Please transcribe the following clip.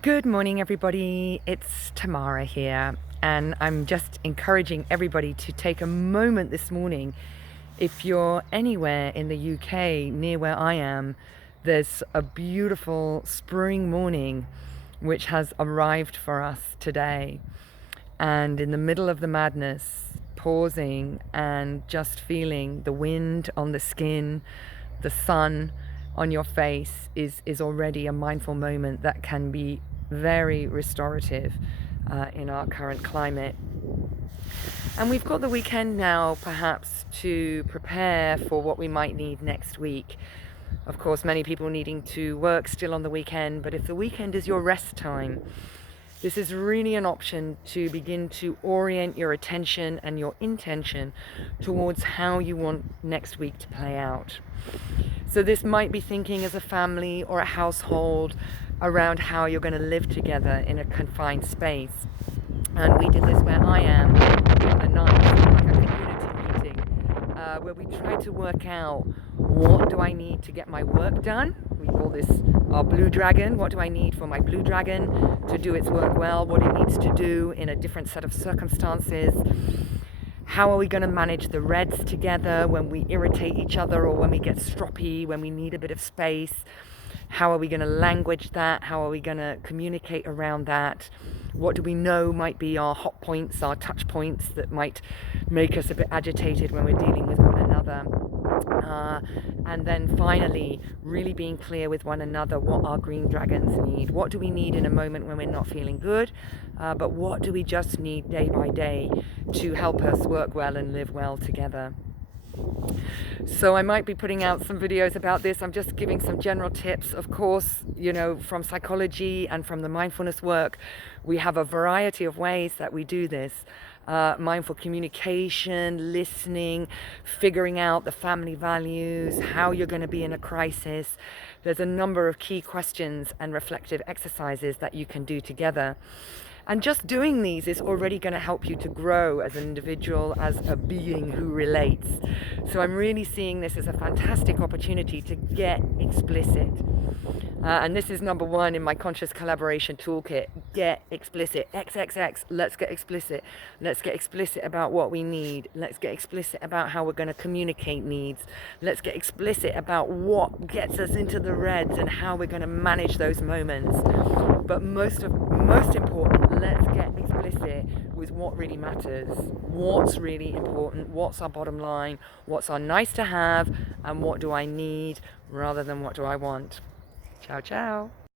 Good morning, everybody. It's Tamara here, and I'm just encouraging everybody to take a moment this morning. If you're anywhere in the UK near where I am, there's a beautiful spring morning which has arrived for us today. And in the middle of the madness, pausing and just feeling the wind on the skin, the sun on your face is already a mindful moment that can be very restorative in our current climate. And we've got the weekend now, perhaps, to prepare for what we might need next week. Of course, many people needing to work still on the weekend, but if the weekend is your rest time, this is really an option to begin to orient your attention and your intention towards how you want next week to play out. So this might be thinking as a family or a household around how you're going to live together in a confined space. And we did this where I am the other night, like a community meeting, where we tried to work out, what do I need to get my work done? We call this our blue dragon. What do I need for my blue dragon to do its work well? What it needs to do in a different set of circumstances? How are we going to manage the reds together when we irritate each other or when we get stroppy, when we need a bit of space? How are we going to language that? How are we going to communicate around that? What do we know might be our hot points, our touch points that might make us a bit agitated when we're dealing with one another? And then finally, really being clear with one another what our green dragons need. What do we need in a moment when we're not feeling good? But what do we just need day by day to help us work well and live well together? So I might be putting out some videos about this. I'm just giving some general tips. Of course, from psychology and from the mindfulness work, we have a variety of ways that we do this. Mindful communication, listening, figuring out the family values, how you're going to be in a crisis. There's a number of key questions and reflective exercises that you can do together. And just doing these is already going to help you to grow as an individual, as a being who relates. So I'm really seeing this as a fantastic opportunity to get explicit. And this is number one in my conscious collaboration toolkit. Get explicit. XXX. Let's get explicit. Let's get explicit about what we need. Let's get explicit about how we're going to communicate needs. Let's get explicit about what gets us into the reds and how we're going to manage those moments. But most important, let's get explicit with what really matters. What's really important? What's our bottom line? What's our nice to have? And what do I need rather than what do I want? Ciao, ciao.